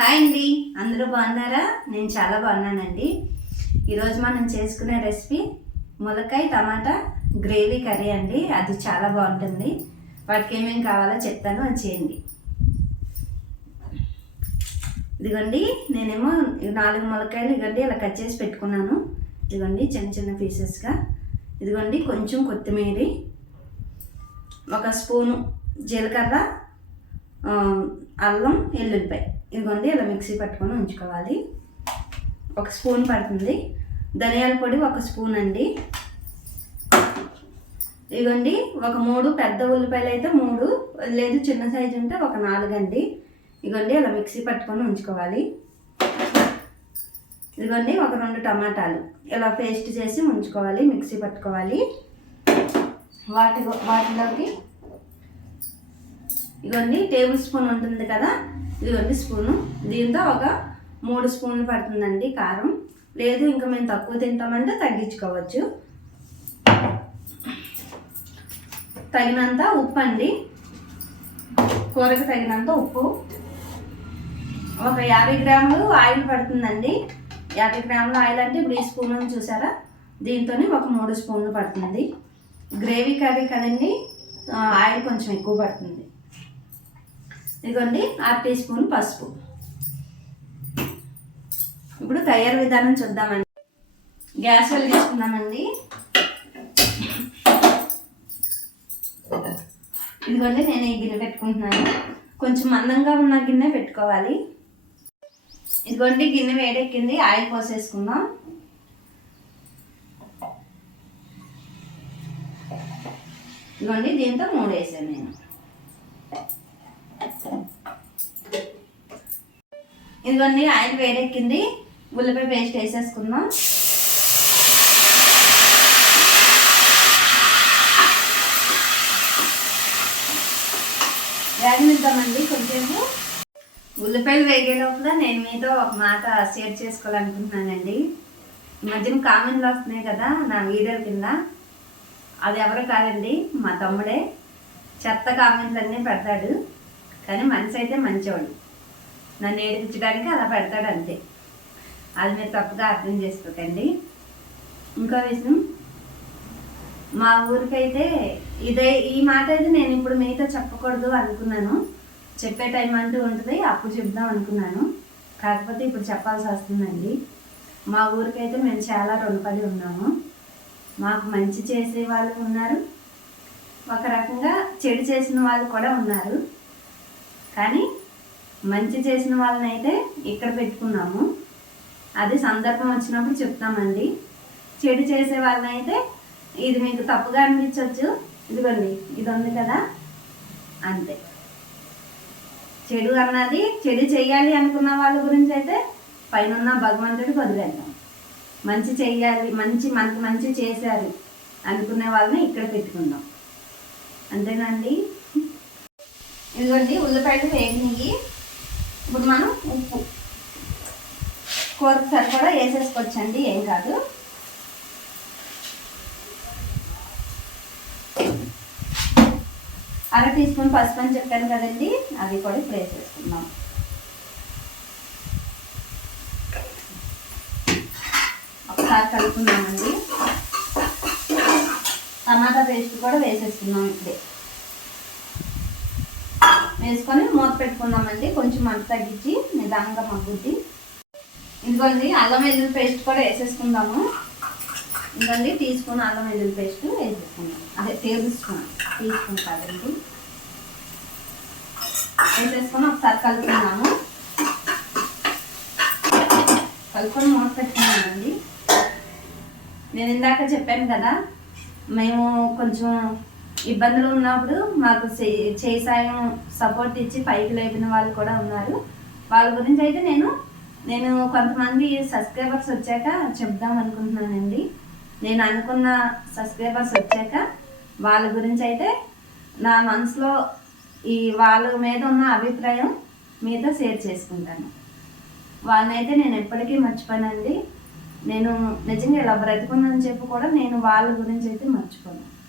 Hi అండి. అందరూ బాగున్నారా? నేను చాలా బాగున్నానండి. ఈరోజు మనం చేసుకునే రెసిపీ ములక్కాయ టమాటా గ్రేవీ కర్రీ అండి. అది చాలా బాగుంటుంది. వాటికి ఏమేమి కావాలో చెప్తాను. అది చేయండి. ఇదిగోండి నేనేమో నాలుగు ములక్కాయలు ఇదిగోండి ఇలా కట్ చేసి పెట్టుకున్నాను. ఇదిగోండి చిన్న చిన్న పీసెస్గా ఇదిగోండి కొంచెం కొత్తిమీర ఒక స్పూను జీలకర్ర అల్లం ఎల్లుల్లిపాయ. ఇదిగోండి ఇలా మిక్సీ పట్టుకొని ఉంచుకోవాలి. ఒక స్పూన్ పడుతుంది. ధనియాల పొడి ఒక స్పూన్ అండి. ఇదిగోండి ఒక మూడు పెద్ద ఉల్లిపాయలు అయితే మూడు లేదు చిన్న సైజు ఉంటే ఒక నాలుగు అండి. ఇదిగోండి ఇలా మిక్సీ పట్టుకొని ఉంచుకోవాలి. ఇదిగోండి ఒక రెండు టమాటాలు. ఇలా పేస్ట్ చేసి ఉంచుకోవాలి మిక్సీ పట్టుకోవాలి. వాటి వాటిలోకి ఇదిగోండి టేబుల్ స్పూన్ ఉంటుంది కదా ఇదిగోండి స్పూను. దీంతో ఒక మూడు స్పూన్లు పడుతుందండి కారం. లేదు ఇంకా మేము తక్కువ తింటామంటే తగ్గించుకోవచ్చు. తగినంత ఉప్పు అండి కూరకు తగినంత ఉప్పు. ఒక యాభై గ్రాములు ఆయిల్ పడుతుందండి. యాభై గ్రాముల ఆయిల్ అంటే ఇప్పుడు ఈ స్పూన్ ఉంది చూసారా? దీంతో ఒక మూడు స్పూన్లు పడుతుంది. గ్రేవీ కర్రీ కదండి ఆయిల్ కొంచెం ఎక్కువ పడుతుంది. ఇదిగోండి హాఫ్ టీ స్పూన్ పసుపు. ఇప్పుడు తయారు విధానం చూద్దామండి. గ్యాస్ వెలిగించుకుందామండి ఇదిగోండి నేను ఈ గిన్నె పెట్టుకుంటున్నాను. కొంచెం మందంగా ఉన్న గిన్నె పెట్టుకోవాలి. ఇదిగోండి గిన్నె వేడెక్కింది ఆయిల్ పోసేసుకుందాం. ఇదిగోండి దీంతో మూడు వేసాను నేను. ఇదిగోండి ఆయిల్ వేడెక్కింది. ఉల్లిపాయ పేస్ట్ వేసేసుకుందాం. వేగనిద్దామండి కొంచెము. ఉల్లిపాయలు వేగే లోపల నేను మీతో ఒక మాట షేర్ చేసుకోవాలనుకుంటున్నానండి. ఈ మధ్యన కామెంట్లు వస్తున్నాయి కదా నా వీడియోల కింద. అది ఎవరు కాదండి మా తమ్ముడే. చెత్త కామెంట్లు అన్నీ పెడతాడు. కానీ మనసు అయితే మంచివాడు నన్ను ఏడిపించడానికి అలా పెడతాడు అంతే. అది మీరు తప్పుగా అర్థం చేసుకోకండి. ఇంకో విషయం మా ఊరికైతే ఇదే ఈ మాట అయితే నేను ఇప్పుడు మీతో చెప్పకూడదు అనుకున్నాను. చెప్పే టైం అంటూ ఉంటుంది అప్పుడు చెప్దాం అనుకున్నాను. కాకపోతే ఇప్పుడు చెప్పాల్సి వస్తుందండి. మా ఊరికైతే మేము చాలా రుణపడి ఉన్నాము. మాకు మంచి చేసే వాళ్ళు ఉన్నారు. ఒక రకంగా చెడు చేసిన వాళ్ళు కూడా ఉన్నారు. కానీ మంచి చేసిన వాళ్ళని అయితే ఇక్కడ పెట్టుకున్నాము. అది సందర్భం వచ్చినప్పుడు చెప్తామండి. చెడు చేసే వాళ్ళని అయితే ఇది మీకు తప్పుగా అనిపించవచ్చు ఇదిగోండి ఇది ఉంది కదా. అంతే. చెడు అన్నది చెడు చేయాలి అనుకున్న వాళ్ళ గురించి అయితే పైన భగవంతుడికి వదిలేద్దాం. మంచి చెయ్యాలి మంచి మనకు మంచి చేశారు అనుకునే వాళ్ళని ఇక్కడ పెట్టుకుందాం. అంతేనండి ఇదిగోండి ఉల్లిపాయలు వేగినాయి. ఇప్పుడు మనం ఉప్పు. కూరకు సరిపడా వేసేసుకోవచ్చండి ఏం కాదు. అర టీ స్పూన్ పసుపు అని చెప్పాను కదండి అది కూడా ఇప్పుడు వేసేసుకుందాం. ఒకసారి కలుపుకుందామండి. టమాటా పేస్ట్ కూడా వేసేస్తున్నాం ఇప్పుడే. వేసుకొని మూత పెట్టుకుందామండి. కొంచెం మంట తగ్గించి నిదానంగా మగ్గుద్ది. ఇదిగోండి అల్లం వెల్లుల్లి పేస్ట్ కూడా వేసేసుకుందాము. ఇదిగోండి తీసుకుని అల్లం వెల్లుల్లి పేస్ట్ వేసేసుకుందాం అదే టేబుల్ స్పూన్ టీ కాదండి. వేసేసుకొని ఒకసారి కలుపుకుందాము. కలుపుకొని మూత పెట్టుకున్నామండి నేను ఇందాక చెప్పాను కదా మేము కొంచెం ఇబ్బందులు ఉన్నప్పుడు మాకు చే- చేయి సాయం సపోర్ట్ ఇచ్చి పైకి లేపిన వాళ్ళు కూడా ఉన్నారు. వాళ్ళ గురించి అయితే నేను నేను కొంతమంది సబ్స్క్రైబర్స్ వచ్చాక చెప్దాం అనుకుంటున్నానండి. నేను అనుకున్న సబ్స్క్రైబర్స్ వచ్చాక వాళ్ళ గురించి అయితే నా మనసులో ఈ వాళ్ళ మీద ఉన్న అభిప్రాయం మీతో షేర్ చేసుకుంటాను. వాళ్ళనైతే నేను ఎప్పటికీ మర్చిపోనండి. నేను నిజంగా ఇలా బ్రతుకున్నాను చెప్పి కూడా నేను వాళ్ళ గురించి అయితే మర్చిపోను.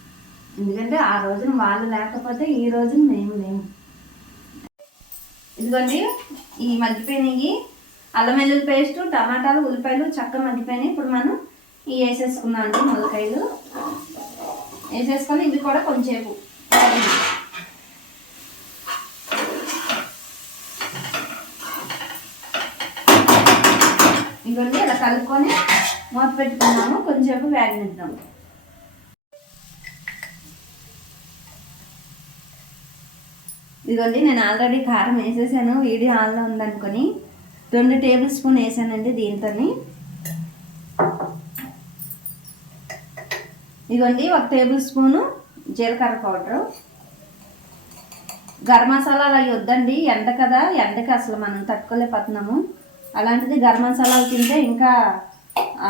ఎందుకంటే ఆ రోజున వాళ్ళు లేకపోతే ఈ రోజున మేము లేము. ఇదిగోండి ఈ మగ్గిపోయినాయి. అల్లం వెల్లుల్లి పేస్ట్ టమాటాలు ఉల్లిపాయలు చక్క మగ్గిపోయినాయి. ఇప్పుడు మనం ఇవి వేసేసుకున్నాం అండి ములకాయలు వేసేసుకొని ఇవి కూడా కొంచెంసేపు ఇవన్నీ ఇలా కలుపుకొని మూత పెట్టుకున్నాము. కొంచెంసేపు వేగనిద్దాము ఇదిగోండి నేను ఆల్రెడీ కారం వేసేసాను. వీడియో ఆన్లో ఉందనుకొని రెండు టేబుల్ స్పూన్ వేసానండి దీంతోని. ఇదిగోండి ఒక టేబుల్ స్పూను జీలకర్ర పౌడరు. గరం మసాలాలు అవి వద్దండి ఎండ కదా ఎండకి అసలు మనం తట్టుకోలేకపోతున్నాము. అలాంటిది గరం మసాలాలు తింటే ఇంకా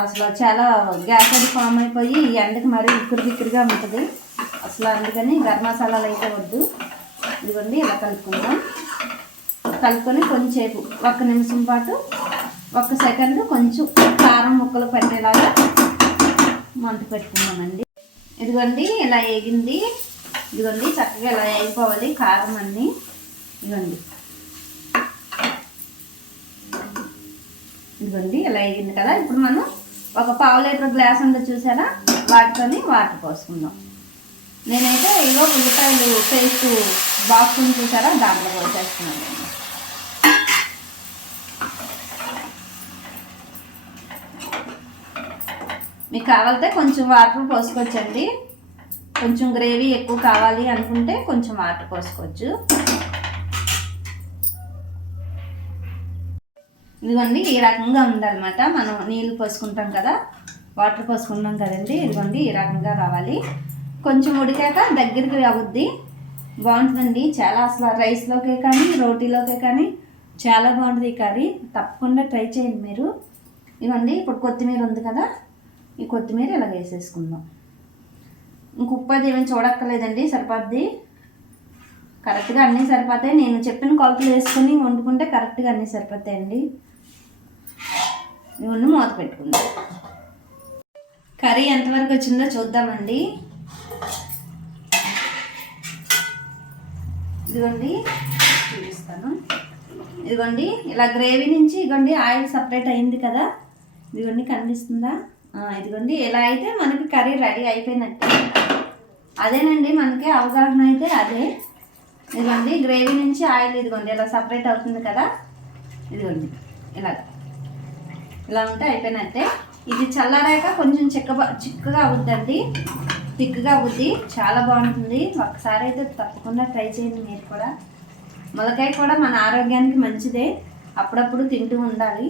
అసలు చాలా గ్యాస్ అది ఫామ్ అయిపోయి ఈ ఎండకి మరీ ఇక్కుడు బిక్కుడుగా ఉంటుంది. అసలు అందుకని గరం మసాలాలు అయితే వద్దు. ఇదిగోండి ఇలా కలుపుకుందాం. కలుపుకొని కొంచెంసేపు ఒక్క నిమిషం పాటు ఒక్క సెకండ్ కొంచెం కారం ముక్కలు పట్టేలాగా మంట పెట్టుకుందామండి. ఇదిగోండి ఇలా వేగింది ఇదిగోండి చక్కగా ఇలా వేగిపోవాలి కారం అన్నీ. ఇదిగోండి. ఇదిగోండి ఇలా వేగింది కదా. ఇప్పుడు మనం ఒక పావు లీటర్ గ్లాస్ ఉంటే చూసారా? వాటితోని వాటర్ పోసుకుందాం. నేనైతే ఇగో ఉల్లిపాయలు పేస్ట్ బాక్స్ ఉంది చూసారా? దాంట్లో పోసేస్తున్నాను మీకు కావాలితే కొంచెం వాటర్ పోసుకోవచ్చండి. కొంచెం గ్రేవీ ఎక్కువ కావాలి అనుకుంటే కొంచెం వాటర్ పోసుకోవచ్చు. ఇదిగోండి ఈ రకంగా ఉందన్నమాట. మనం నీళ్ళు పోసుకుంటాం కదా వాటర్ పోసుకుంటాం కదండి. ఇదిగోండి ఈ రకంగా రావాలి. కొంచెం ఉడికాక దగ్గరికి అవుద్ది బాగుంటుందండి. చాలా అసలు రైస్లోకే కానీ రోటీలోకే కానీ చాలా బాగుంటుంది ఈ కర్రీ. తప్పకుండా ట్రై చేయండి మీరు. ఇవ్వండి ఇప్పుడు కొత్తిమీర ఉంది కదా ఈ కొత్తిమీర ఇలా వేసేసుకుందాం. ఇంక ఉప్పు అది ఏమీ చూడక్కర్లేదండి సరిపోద్ది. కరెక్ట్గా అన్నీ సరిపోతాయి. నేను చెప్పిన కొలతలు వేసుకొని వండుకుంటే కరెక్ట్గా అన్నీ సరిపోతాయండి. ఇవన్నీ మూత పెట్టుకుందాం. కర్రీ ఎంతవరకు వచ్చిందో చూద్దామండి. ఇదిగోండి చూపిస్తాను. ఇదిగోండి ఇలా గ్రేవీ నుంచి ఇదిగోండి ఆయిల్ సపరేట్ అయింది కదా? ఇదిగోండి కనిపిస్తుందా? ఇదిగోండి ఇలా అయితే మనకి కర్రీ రెడీ అయిపోయినట్టు. అదేనండి మనకి అవగాహన అయితే అదే. ఇదిగోండి గ్రేవీ నుంచి ఆయిల్ ఇదిగోండి ఇలా సపరేట్ అవుతుంది కదా? ఇదిగోండి ఇలా. ఇలా ఉంటే అయిపోయినట్టే. ఇది చల్లారాక కొంచెం చిక్క చిక్కగా అవుద్దండి. థిక్గా అవుద్ది చాలా బాగుంటుంది. ఒకసారి అయితే తప్పకుండా ట్రై చేయండి మీరు కూడా. మొలకాయ కూడా మన ఆరోగ్యానికి మంచిదే. అప్పుడప్పుడు తింటూ ఉండాలి.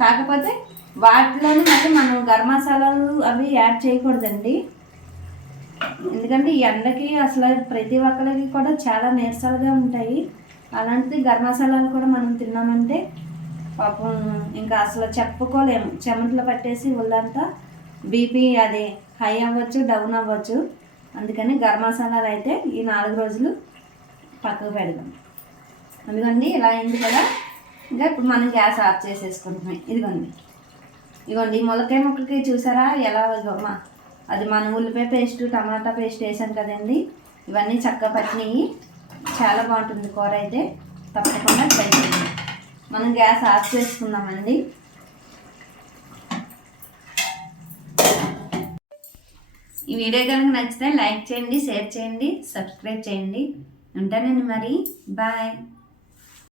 కాకపోతే వాటిలోనే మళ్ళీ మనం గరం మసాలాలు అవి యాడ్ చేయకూడదండి. ఎందుకంటే ఈ ఎండకి అసలు ప్రతి ఒక్కరికి కూడా చాలా నీరసాలుగా ఉంటాయి. అలాంటిది గరం మసాలాలు కూడా మనం తిన్నామంటే పాపం ఇంకా అసలు చెప్పుకోలేము. చెమటలు పట్టేసి ఒళ్ళంతా బీపీ అదే హై అవ్వచ్చు డౌన్ అవ్వచ్చు. అందుకని గరం మసాలాలు అయితే ఈ నాలుగు రోజులు పక్కకు పెడదాం. అందుకండి ఇలా అయింది కదా. ఇంకా ఇప్పుడు మనం గ్యాస్ ఆఫ్ చేసేసుకుంటున్నాం. ఇదిగోండి. ఇదిగోండి ఈ ములకాయ ముక్కకి చూసారా? ఎలా ఇదిగో మా అది మనం ఉల్లిపాయ పేస్ట్ టమాటా పేస్ట్ వేసాం కదండి. ఇవన్నీ చక్కగా పట్టినవి చాలా బాగుంటుంది కూర అయితే. తప్పకుండా ట్రై చేయండి. మనం గ్యాస్ ఆఫ్ చేసుకుందామండి. ఈ వీడియో కనుక నచ్చితే లైక్ చేయండి షేర్ చేయండి సబ్స్క్రైబ్ చేయండి. ఉంటానండి మరి. బాయ్.